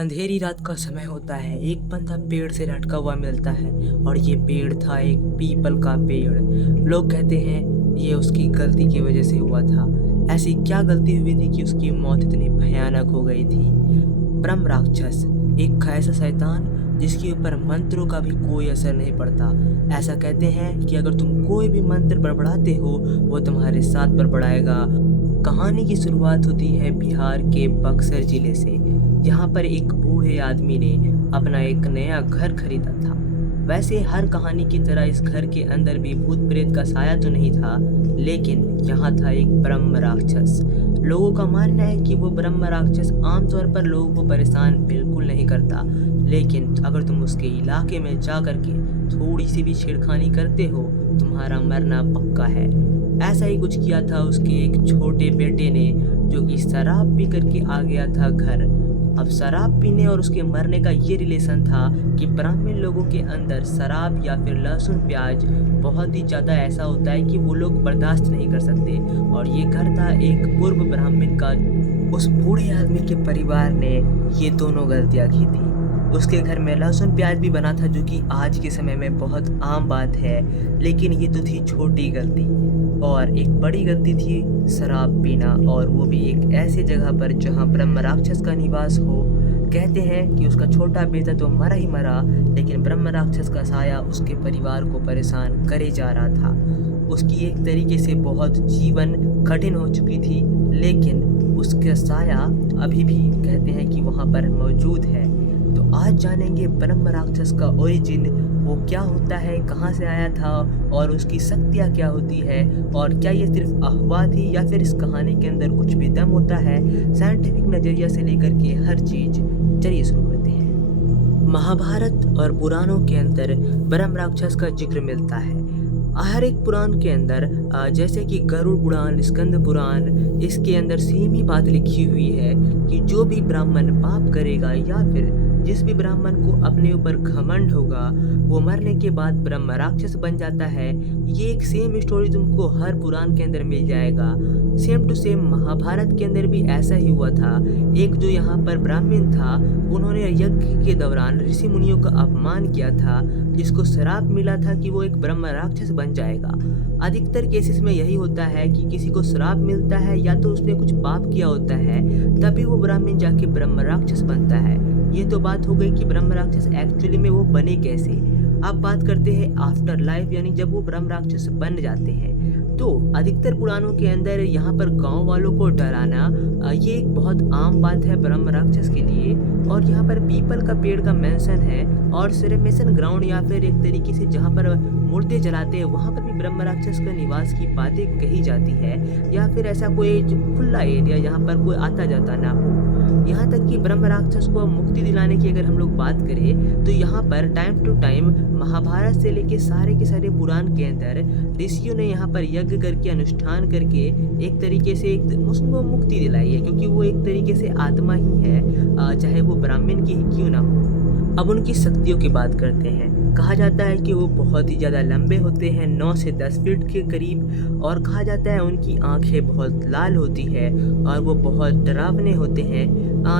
अंधेरी रात का समय होता है। एक बंदा पेड़ से लटका हुआ मिलता है और ये पेड़ था एक पीपल का पेड़। लोग कहते हैं ये उसकी गलती की वजह से हुआ था। ऐसी क्या गलती हुई थी कि उसकी मौत इतनी भयानक हो गई थी। ब्रह्म राक्षस, एक ऐसा शैतान जिसके ऊपर मंत्रों का भी कोई असर नहीं पड़ता। ऐसा कहते हैं कि अगर तुम कोई भी मंत्र बड़बड़ाते हो वो तुम्हारे साथ बड़बड़ाएगा। कहानी की शुरुआत होती है बिहार के बक्सर जिले से। यहाँ पर एक बूढ़े आदमी ने अपना एक नया घर खरीदा था। वैसे हर कहानी की तरह इस घर के अंदर भी भूत प्रेत का साया तो नहीं था, लेकिन यहाँ था एक ब्रह्म राक्षस। लोगों का मानना है कि वो ब्रह्म राक्षस आमतौर पर लोगों को परेशान बिल्कुल नहीं करता, लेकिन अगर तुम उसके इलाके में जा कर के थोड़ी सी भी छेड़खानी करते हो तुम्हारा मरना पक्का है। ऐसा ही कुछ किया था उसके एक छोटे बेटे ने, जो कि शराब पी करके आ गया था घर। अब शराब पीने और उसके मरने का ये रिलेशन था कि ब्राह्मण लोगों के अंदर शराब या फिर लहसुन प्याज बहुत ही ज़्यादा ऐसा होता है कि वो लोग बर्दाश्त नहीं कर सकते। और ये घर था एक पूर्व ब्राह्मण का। उस बूढ़े आदमी के परिवार ने ये दोनों गलतियाँ की थी। उसके घर में लहसुन प्याज भी बना था, जो कि आज के समय में बहुत आम बात है, लेकिन ये तो थी छोटी गलती। और एक बड़ी गलती थी शराब पीना, और वो भी एक ऐसी जगह पर जहाँ ब्रह्म राक्षस का निवास हो। कहते हैं कि उसका छोटा बेटा तो मरा ही मरा, लेकिन ब्रह्म राक्षस का साया उसके परिवार को परेशान करे जा रहा था। उसकी एक तरीके से बहुत जीवन कठिन हो चुकी थी, लेकिन उसका साया अभी भी कहते हैं कि वहाँ पर मौजूद है। तो आज जानेंगे ब्रह्म राक्षस का ओरिजिन, वो क्या होता है, कहाँ से आया था और उसकी शक्तियाँ क्या होती है, और क्या ये सिर्फ अफवाह थी या फिर इस कहानी के अंदर कुछ भी दम होता है। साइंटिफिक नज़रिया से लेकर के हर चीज़, चलिए शुरू करते हैं। महाभारत और पुराणों के अंदर ब्रह्म राक्षस का जिक्र मिलता है। हर एक पुराण के अंदर जैसे कि गरुड़ पुराण, स्कंद पुराण, इसके अंदर सेम ही बात लिखी हुई है कि जो भी ब्राह्मण पाप करेगा या फिर जिस भी ब्राह्मण को अपने ऊपर घमंड होगा वो मरने के बाद ब्रह्म राक्षस बन जाता है। ये एक सेम स्टोरी तुमको हर पुराण के अंदर मिल जाएगा। सेम टू सेम महाभारत के अंदर भी ऐसा ही हुआ था। एक जो यहाँ पर ब्राह्मण था, उन्होंने यज्ञ के दौरान ऋषि मुनियों का अपमान किया था, जिसको श्राप मिला था कि वो एक ब्रह्म राक्षस बन जाएगा। अधिकतर केसेस में यही होता है कि किसी को श्राप मिलता है या तो उसने कुछ पाप किया होता है, तभी वो ब्राह्मण जाके ब्रह्म राक्षस बनता है। ये तो बात हो गई कि ब्रह्म राक्षस एक्चुअली में वो बने कैसे। अब बात करते हैं आफ्टर लाइफ, यानी जब वो ब्रह्म राक्षस बन जाते हैं। तो अधिकतर पुराणों के अंदर यहाँ पर गांव वालों को डराना ये एक बहुत आम बात है ब्रह्म राक्षस के लिए। और यहाँ पर पीपल का पेड़ का मेंशन है, और सेरेमेशन ग्राउंड या फिर एक तरीके से जहाँ पर मुर्दे जलाते हैं वहाँ पर भी ब्रह्म राक्षस का निवास की बातें कही जाती है, या फिर ऐसा कोई खुला एरिया जहाँ पर कोई आता जाता ना हो। यहाँ तक कि ब्रह्म राक्षस को मुक्ति दिलाने की अगर हम लोग बात करें तो यहाँ पर टाइम टू टाइम महाभारत से लेके सारे के सारे पुराण के अंदर ऋषियों ने यहाँ पर यज्ञ करके अनुष्ठान करके एक तरीके से एक उसको मुक्ति दिलाई है, क्योंकि वो एक तरीके से आत्मा ही है, चाहे वो ब्राह्मण की ही क्यों ना हो। अब उनकी शक्तियों की बात करते हैं। कहा जाता है कि वो बहुत ही ज़्यादा लंबे होते हैं, 9 से 10 फीट के करीब, और कहा जाता है उनकी आंखें बहुत लाल होती है और वो बहुत डरावने होते हैं।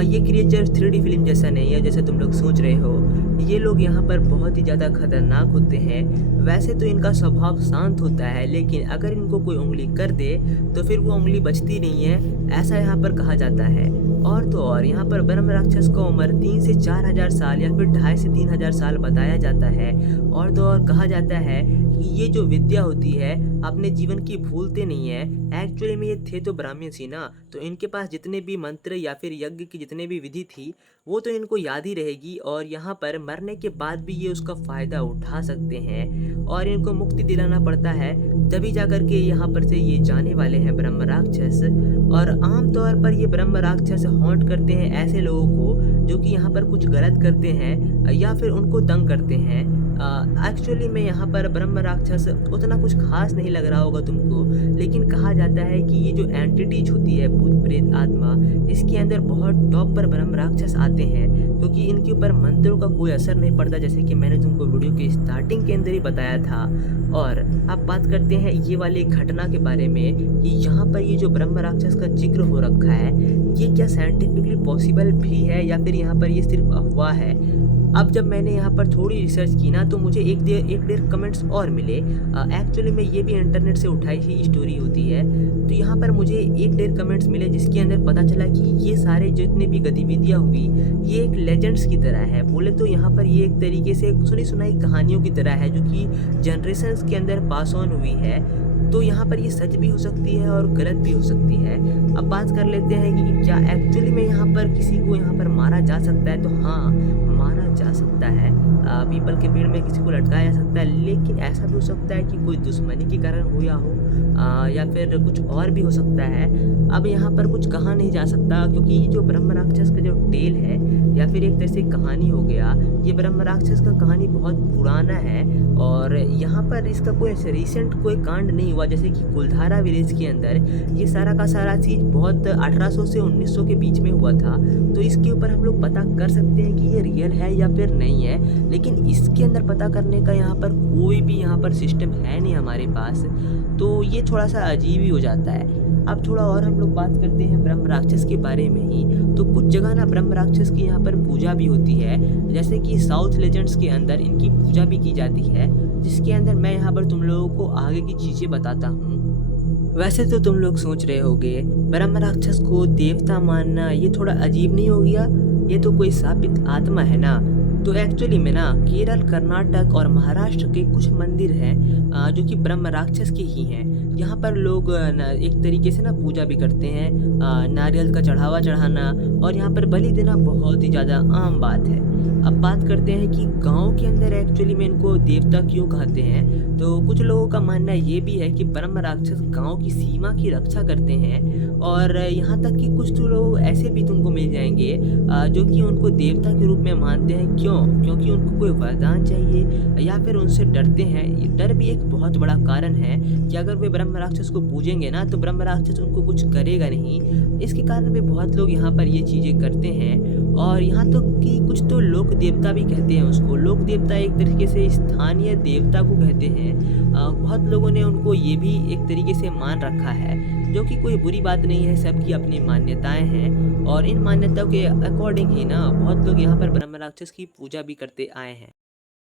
ये क्रिएचर 3D फिल्म जैसा नहीं है जैसे तुम लोग सोच रहे हो। ये लोग यहाँ पर बहुत ही ज़्यादा खतरनाक होते हैं। वैसे तो इनका स्वभाव शांत होता है, लेकिन अगर इनको कोई उंगली कर दे तो फिर वो उंगली बचती नहीं है, ऐसा यहाँ पर कहा जाता है। और तो और यहाँ पर ब्रह्म राक्षस का उम्र 3 से 4,000 साल या फिर 2,500 से 3,000 साल बताया जाता है। और तो और कहा जाता है कि ये जो विद्या होती है अपने जीवन की भूलते नहीं है। एक्चुअली में ये थे तो ब्राह्मण सी ना, तो इनके पास जितने भी मंत्र या फिर यज्ञ की जितने भी विधि थी वो तो इनको याद ही रहेगी, और यहाँ पर मरने के बाद भी ये उसका फ़ायदा उठा सकते हैं। और इनको मुक्ति दिलाना पड़ता है, तभी जा कर के यहाँ पर से ये जाने वाले हैं ब्रह्म राक्षस। और आमतौर पर ये ब्रह्म राक्षस हॉन्ट करते हैं ऐसे लोगों को जो कि यहाँ पर कुछ गलत करते हैं या फिर उनको तंग करते हैं। एक्चुअली में यहाँ पर ब्रह्म राक्षस उतना कुछ खास नहीं लग रहा होगा तुमको, लेकिन कहा जाता है कि ये जो एंटिटीज होती है भूत प्रेत आत्मा, इसके अंदर बहुत टॉप पर ब्रह्म राक्षस आते हैं, क्योंकि इनके ऊपर मंत्रों का कोई असर नहीं पड़ता, जैसे कि मैंने तुमको वीडियो के स्टार्टिंग के अंदर ही बताया था। और अब बात करते हैं ये वाली घटना के बारे में कि यहाँ पर ये जो ब्रह्म राक्षस का जिक्र हो रखा है, ये क्या साइंटिफिकली पॉसिबल भी है या फिर यहाँ पर ये सिर्फ अफवाह है। अब जब मैंने यहाँ पर थोड़ी रिसर्च की ना, तो मुझे एक डेढ़ कमेंट्स और मिले। एक्चुअली में ये भी इंटरनेट से उठाई हुई स्टोरी होती है। तो यहाँ पर मुझे एक डेढ़ कमेंट्स मिले जिसके अंदर पता चला कि ये सारे जितने भी गतिविधियाँ हुई, ये एक लेजेंड्स की तरह है। बोले तो यहाँ पर ये एक तरीके से सुनी सुनाई कहानियों की तरह है, जो कि जनरेशन्स के अंदर पास ऑन हुई है। तो यहाँ पर ये सच भी हो सकती है और गलत भी हो सकती है। अब बात कर लेते हैं कि क्या एक्चुअली में यहाँ पर किसी को यहाँ पर मारा जा सकता है। तो हाँ, मारा जा सकता है। पीपल के पेड़ में किसी को लटकाया जा सकता है, लेकिन ऐसा भी हो सकता है कि कोई दुश्मनी के कारण हुआ हो, या फिर कुछ और भी हो सकता है। अब यहाँ पर कुछ कहा नहीं जा सकता, क्योंकि ये जो ब्रह्म राक्षस का जो टेल है या फिर एक तरह से कहानी हो गया, ये ब्रह्म राक्षस का कहानी बहुत पुराना है। और यहाँ पर इसका कोई रिसेंट कोई कांड नहीं हुआ, जैसे कि कुलधारा विलेज के अंदर ये सारा का सारा चीज़ बहुत 1800 से 1900 के बीच में हुआ था। तो इसके ऊपर हम लोग पता कर सकते हैं कि ये रियल है या फिर नहीं है, लेकिन इसके अंदर पता करने का यहाँ पर कोई भी यहाँ पर सिस्टम है नहीं हमारे पास। तो ये थोड़ा सा अजीब ही हो जाता है। अब थोड़ा और हम लोग बात करते हैं ब्रह्म राक्षस के बारे में ही। तो कुछ जगह ना ब्रह्म राक्षस की यहाँ पर पूजा भी होती है, जैसे कि साउथ लेजेंड्स के अंदर इनकी पूजा भी की जाती है, जिसके अंदर मैं यहाँ पर तुम लोगों को आगे की चीज़ें बताता हूँ। वैसे तो तुम लोग सोच रहे होगे ब्रह्म राक्षस को देवता मानना ये थोड़ा अजीब नहीं हो गया, ये तो कोई शापित आत्मा है ना। तो एक्चुअली में ना केरल, कर्नाटक और महाराष्ट्र के कुछ मंदिर हैं जो कि ब्रह्म राक्षस के ही हैं। यहाँ पर लोग एक तरीके से ना पूजा भी करते हैं, नारियल का चढ़ावा चढ़ाना और यहाँ पर बलि देना बहुत ही ज़्यादा आम बात है। अब बात करते हैं कि गांव के अंदर एक्चुअली में इनको देवता क्यों कहते हैं। तो कुछ लोगों का मानना ये भी है कि ब्रह्म राक्षस गांव की सीमा की रक्षा करते हैं, और यहाँ तक कि कुछ तो लोग ऐसे भी तुमको मिल जाएंगे जो कि उनको देवता के रूप में मानते हैं। क्यों? क्योंकि उनको कोई वरदान चाहिए या फिर उनसे डरते हैं। ये डर भी एक बहुत बड़ा कारण है कि अगर वे ब्रह्म राक्षस को पूजेंगे ना, तो ब्रह्म राक्षस उनको कुछ करेगा नहीं। इसके कारण भी बहुत लोग यहाँ पर ये चीज़ें करते हैं। और यहाँ तक कि कुछ तो लोक देवता भी कहते हैं उसको। लोक देवता एक तरीके से स्थानीय देवता को कहते हैं। बहुत लोगों ने उनको ये भी एक तरीके से मान रखा है, जो कि कोई बुरी बात नहीं है, सबकी अपनी मान्यताएं हैं। और इन मान्यताओं के अकॉर्डिंग ही ना बहुत लोग यहाँ पर ब्रह्म राक्षस की पूजा भी करते आए हैं।